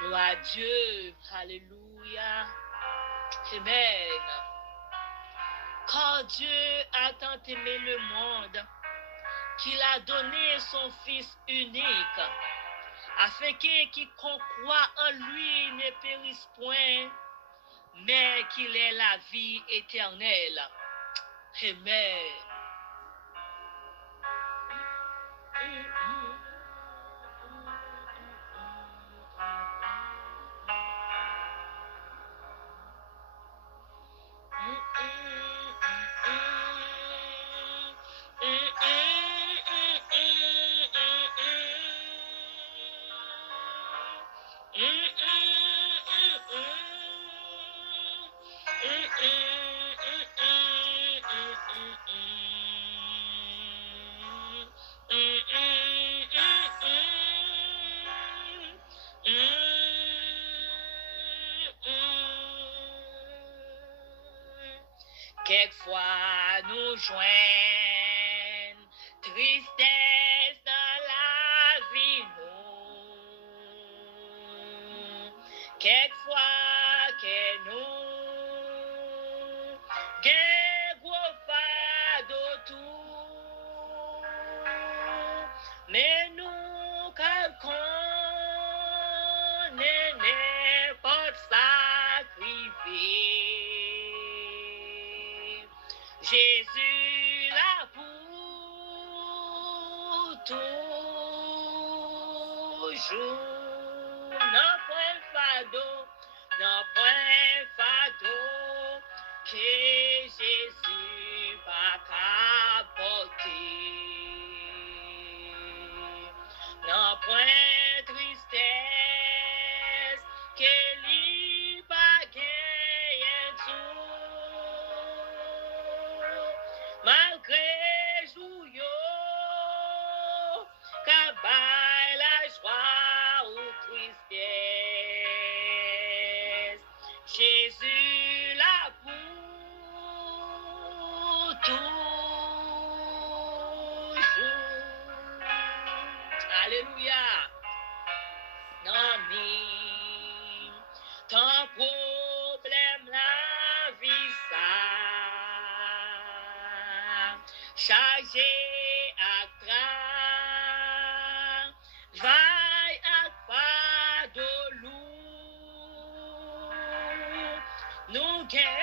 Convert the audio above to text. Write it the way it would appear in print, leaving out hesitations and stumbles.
Gloire à Dieu. Alléluia. Amen. Car Dieu a tant aimé le monde qu'il a donné son Fils unique, afin que quiconque croit en lui ne périsse point, mais qu'il ait la vie éternelle. Amen. Quelquefois nous joignent tristesse dans la vie, nous. Quelquefois que nous gagnons gros fardeau tout, mais nous calcons n'importe sacrifice. Jésus là pour toujours. Non point fardeau que Jésus va capoter. Non point tristesse que lui va gagner tout. Malgré jouyo, cabay la joie ou tristesse, Jésus la pour toujours. Alléluia. Non, ton problème la vie ça. Chargé à travail à fardeau lourd, nous gagnons